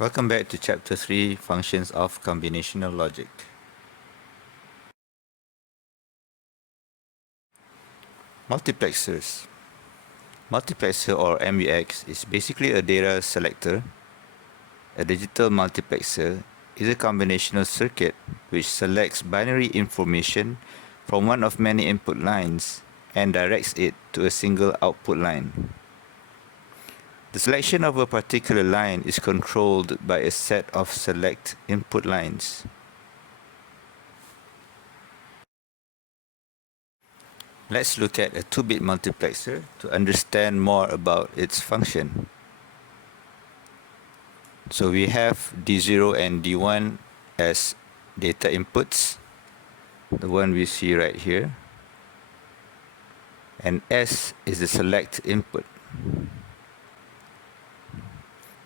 Welcome back to Chapter 3, Functions of Combinational Logic. Multiplexers. Multiplexer or MUX is basically a data selector. A digital multiplexer is a combinational circuit which selects binary information from one of many input lines and directs it to a single output line. The selection of a particular line is controlled by a set of select input lines. Let's look at a 2-bit multiplexer to understand more about its function. So we have D0 and D1 as data inputs, the one we see right here, and S is the select input.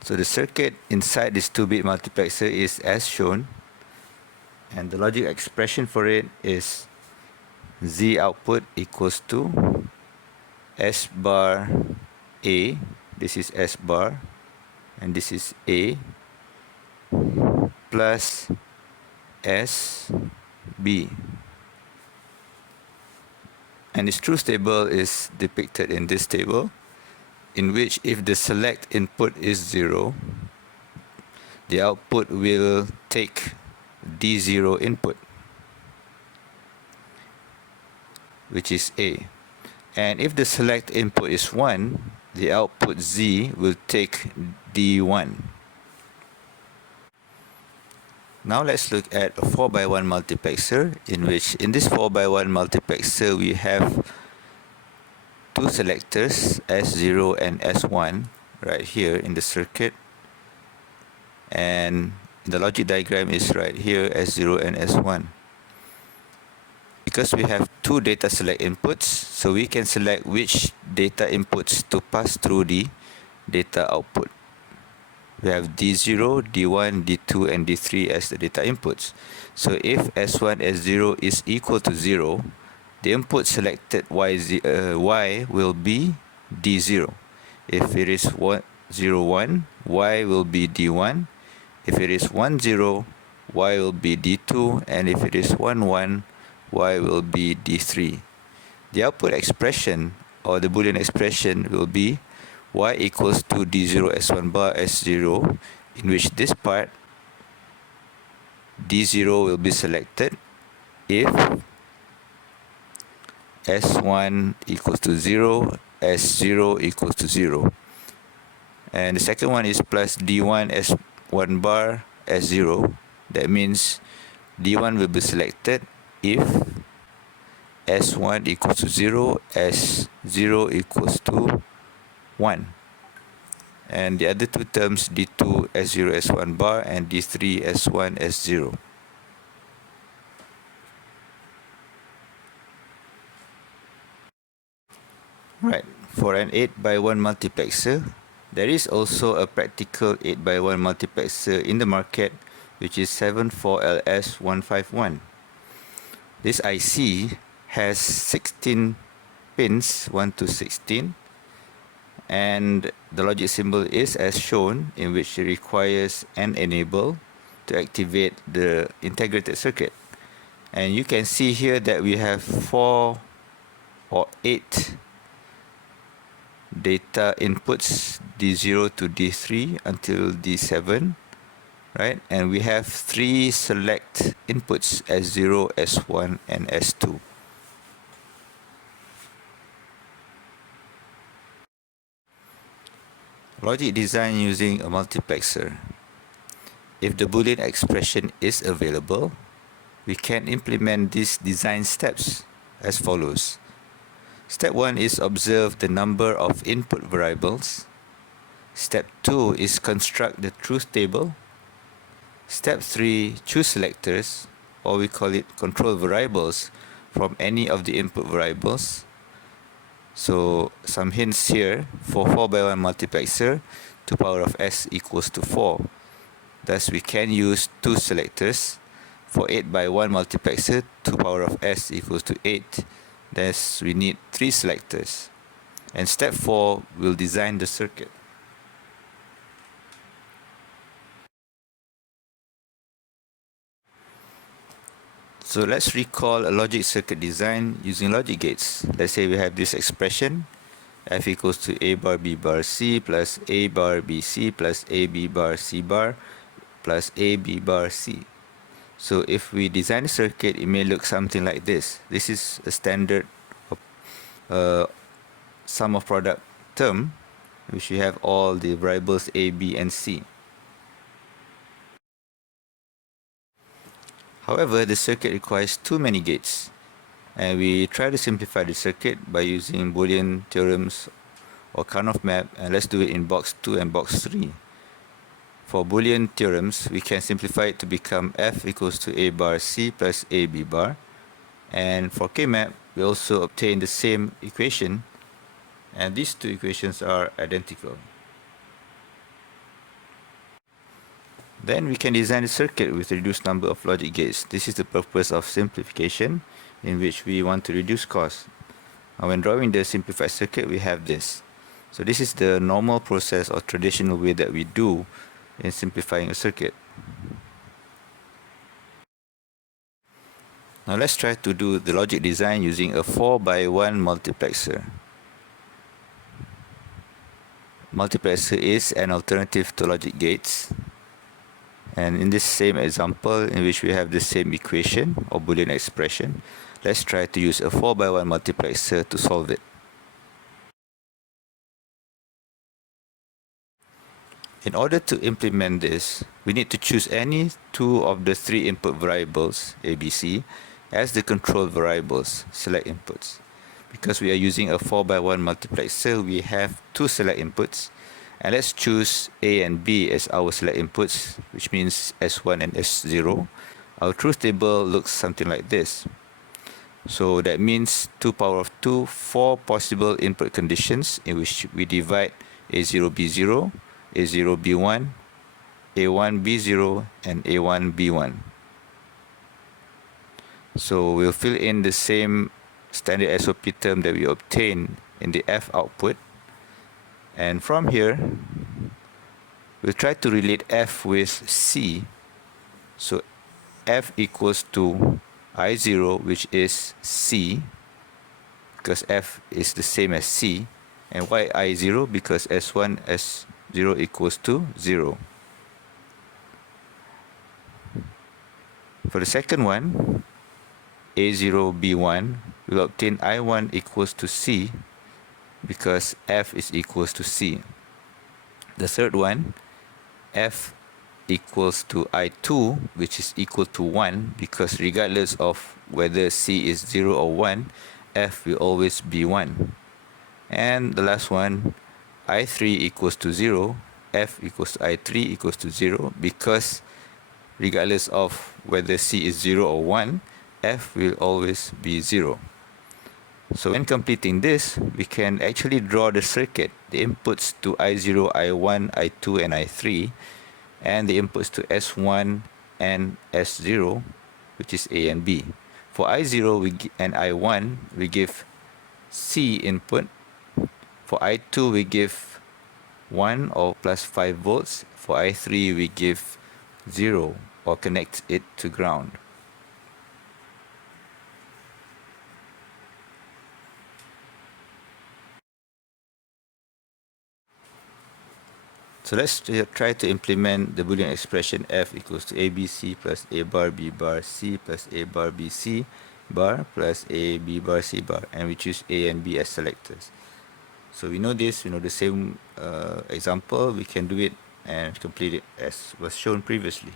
So the circuit inside this 2-bit multiplexer is as shown, and the logic expression for it is Z output equals to S bar A, this is S bar, and this is A, plus S B. And its truth table is depicted in this table, in which if the select input is 0, the output will take D0 input, which is A. And if the select input is 1, the output Z will take D1. Now let's look at a 4x1 multiplexer, in which in this 4x1 multiplexer we have two selectors, S0 and S1, right here in the circuit. And the logic diagram is right here, S0 and S1. Because we have two data select inputs, so we can select which data inputs to pass through the data output. We have D0, D1, D2, and D3 as the data inputs. So if S1, S0 is equal to 0, the input selected Y will be D0. If it is 1, 0, 1, Y will be D1. If it is 1, 0, Y will be D2. And if it is 1, 1, Y will be D3. The output expression or the Boolean expression will be Y equals to D0 S1 bar S0, in which this part D0 will be selected if S1 equals to 0, S0 equals to 0. And the second one is plus D1 S1 bar S0. That means D1 will be selected if S1 equals to 0, S0 equals to 1. And the other two terms, D2 S0 S1 bar and D3 S1 S0. Right, for an 8x1 multiplexer, there is also a practical 8x1 multiplexer in the market, which is 74LS151. This IC has 16 pins, 1 to 16, and the logic symbol is as shown, in which it requires an enable to activate the integrated circuit. And you can see here that we have 4 or 8 data inputs, D0 to D3 until D7, right? And we have 3 select inputs, S0, S1, and S2. Logic design using a multiplexer. If the Boolean expression is available, we can implement these design steps as follows. Step 1 is observe the number of input variables. Step 2 is construct the truth table. Step 3, choose selectors, or we call it control variables, from any of the input variables. So some hints here. For 4x1 multiplexer, 2 power of S equals to 4. Thus we can use 2 selectors. For 8x1 multiplexer, 2 power of S equals to 8. Thus we need 3 selectors. And step 4 will design the circuit. So let's recall a logic circuit design using logic gates. Let's say we have this expression, f equals to a bar b bar c plus a bar b c plus a b bar c bar plus a b bar c. So if we design a circuit, it may look something like this. This is a standard sum of product term, which we have all the variables a, b, and c. However, the circuit requires too many gates, and we try to simplify the circuit by using Boolean theorems or Karnoff map, and let's do it in box 2 and box 3. For Boolean theorems, we can simplify it to become f equals to a bar c plus a b bar, and for K-map, we also obtain the same equation, and these two equations are identical. Then we can design a circuit with a reduced number of logic gates. This is the purpose of simplification, in which we want to reduce cost. Now, when drawing the simplified circuit, we have this. So this is the normal process or traditional way that we do in simplifying a circuit. Now let's try to do the logic design using a 4x1 multiplexer. Multiplexer is an alternative to logic gates. And in this same example, in which we have the same equation or Boolean expression, let's try to use a 4x1 multiplexer to solve it. In order to implement this, we need to choose any two of the three input variables, A, B, C, as the control variables, select inputs. Because we are using a 4x1 multiplexer, we have two select inputs. And let's choose A and B as our select inputs, which means S1 and S0. Our truth table looks something like this. So that means 2 power of 2, 4 possible input conditions in which we divide A0, B0, A0, B1, A1, B0, and A1, B1. So we'll fill in the same standard SOP term that we obtained in the F output. And from here, we'll try to relate F with C. So F equals to I0, which is C, because F is the same as C. And why I0? Because S1, S0 equals to 0. For the second one, A0, B1, we'll obtain I1 equals to C, because F is equals to C. The third one, F equals to I2, which is equal to 1, because regardless of whether C is 0 or 1, F will always be 1. And the last one, I3 equals to 0, F equals to I3 equals to 0, because regardless of whether C is 0 or 1, F will always be 0. So when completing this, we can actually draw the circuit, the inputs to I0, I1, I2, and I3, and the inputs to S1 and S0, which is A and B. For I0 and I1, we give C input. For I2, we give 1 or plus 5 volts. For I3, we give 0 or connect it to ground. So let's try to implement the Boolean expression f equals to abc plus a bar b bar c plus a bar b c bar plus a b bar c bar, and we choose a and b as selectors. So we know this, we know the same example, we can do it and complete it as was shown previously.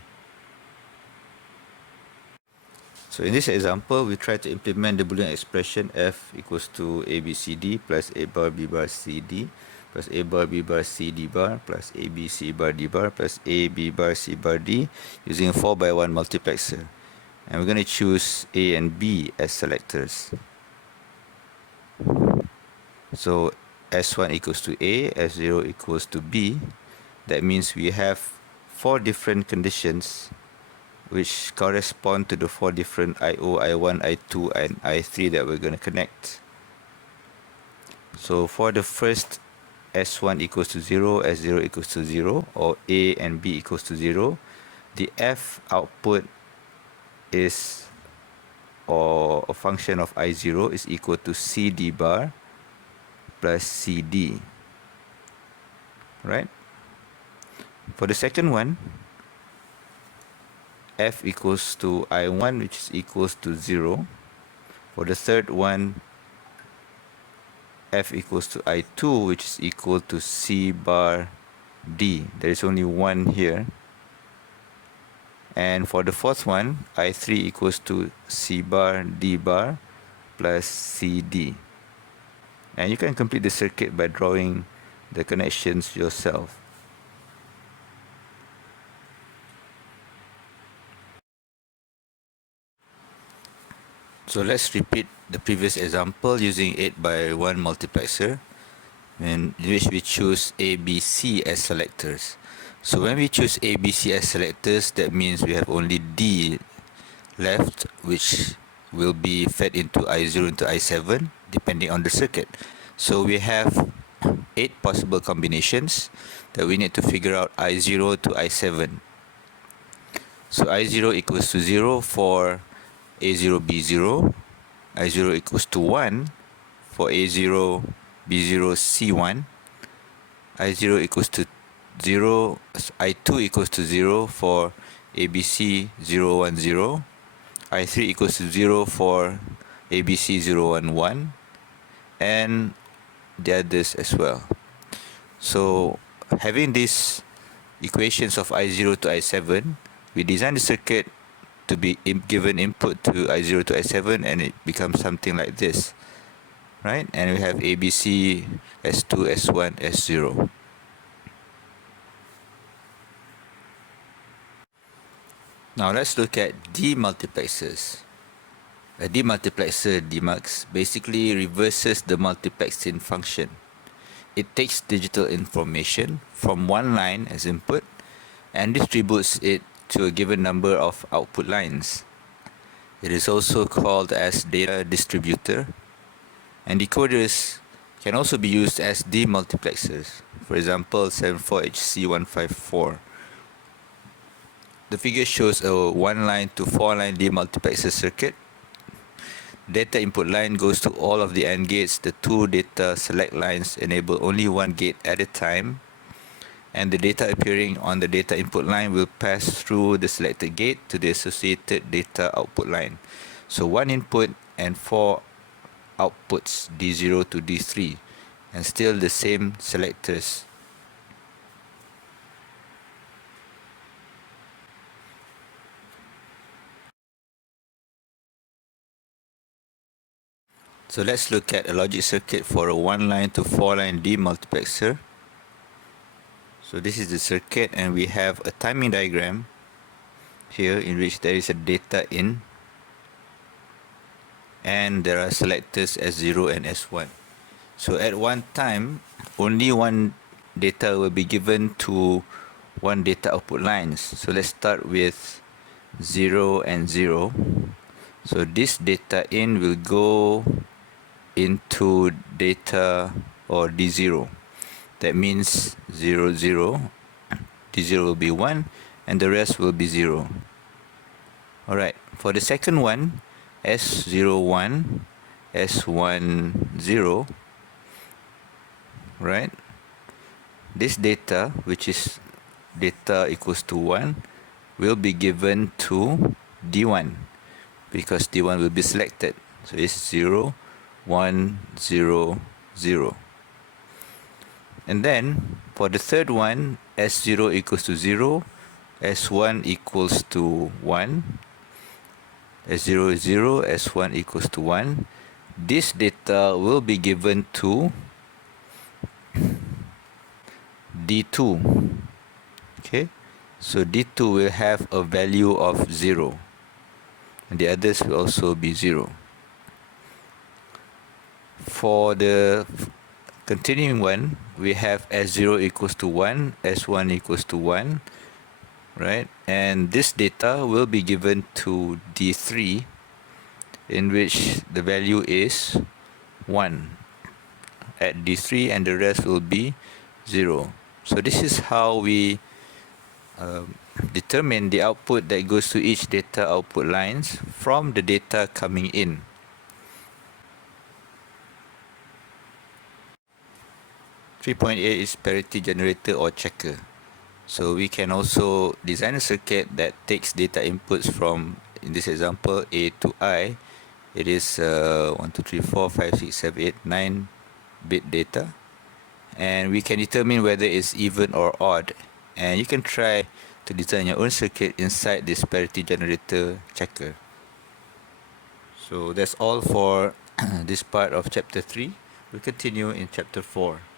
So in this example, we try to implement the Boolean expression f equals to abcd plus a bar b bar cd plus a bar b bar c d bar plus a b c bar d bar plus a b bar c bar d using a 4x1 multiplexer. And we're going to choose a and b as selectors. So S1 equals to A, S0 equals to B. That means we have 4 different conditions which correspond to the 4 different I0, I1, I2, and I3 that we're going to connect. So for the first S1 equals to 0, S0 equals to 0, or A and B equals to 0, the F output is or a function of I0 is equal to CD bar plus CD, right? For the second one, F equals to I1, which is equals to 0. For the third one, F equals to I2, which is equal to C bar D. There is only one here. And for the fourth one, I3 equals to C bar D bar plus CD. And you can complete the circuit by drawing the connections yourself. So let's repeat the previous example using 8x1 multiplexer, in which we choose A, B, C as selectors. So when we choose A, B, C as selectors, that means we have only D left, which will be fed into I0 into I7 depending on the circuit. So we have 8 possible combinations that we need to figure out I0 to I7. So I0 equals to 0 for A0, B0. I0 equals to 1 for A0, B0, C1. I0 equals to 0, I2 equals to 0 for ABC 010. I3 equals to 0 for ABC 011, and the others as well. So having these equations of I0 to I7, we design the circuit to be given input to I0 to I7, and it becomes something like this, right? And we have ABC S2 S1 S0. Now let's look at demultiplexers. A demultiplexer, demux, basically reverses the multiplexing function. It takes digital information from one line as input and distributes it to a given number of output lines. It is also called as data distributor, and decoders can also be used as demultiplexers. For example, 74HC154. The figure shows a 1-line to 4-line demultiplexer circuit. Data input line goes to all of the AND gates. The 2 data select lines enable only one gate at a time, and the data appearing on the data input line will pass through the selected gate to the associated data output line. So 1 input and 4 outputs, D0 to D3, and still the same selectors. So let's look at a logic circuit for a 1-line to 4-line demultiplexer. So this is the circuit, and we have a timing diagram here in which there is a data in, and there are selectors S0 and S1. So at one time, only one data will be given to one data output lines. So let's start with 0 and 0. So this data in will go into data or D0. That means 0, 0. D0 will be 1 and the rest will be 0. Alright, for the second one, S01, S10, right? This data, which is data equals to 1, will be given to D1 because D1 will be selected. So it's 0, 1, 0, 0. And then for the third one, S0 equals to 0, S1 equals to 1, S0 is 0, S1 equals to 1. This data will be given to D2. Okay, so D2 will have a value of 0, and the others will also be 0. For the continuing one, we have S0 equals to 1, S1 equals to 1, right? And this data will be given to D3, in which the value is 1 at D3, and the rest will be 0. So this is how we determine the output that goes to each data output lines from the data coming in. .8 is parity generator or checker. So we can also design a circuit that takes data inputs from, in this example, A to I. It is 1, 2, 3, 4, 5, 6, 7, 8, 9 bit data. And we can determine whether it's even or odd. And you can try to design your own circuit inside this parity generator checker. So that's all for this part of chapter 3. We'll continue in chapter 4.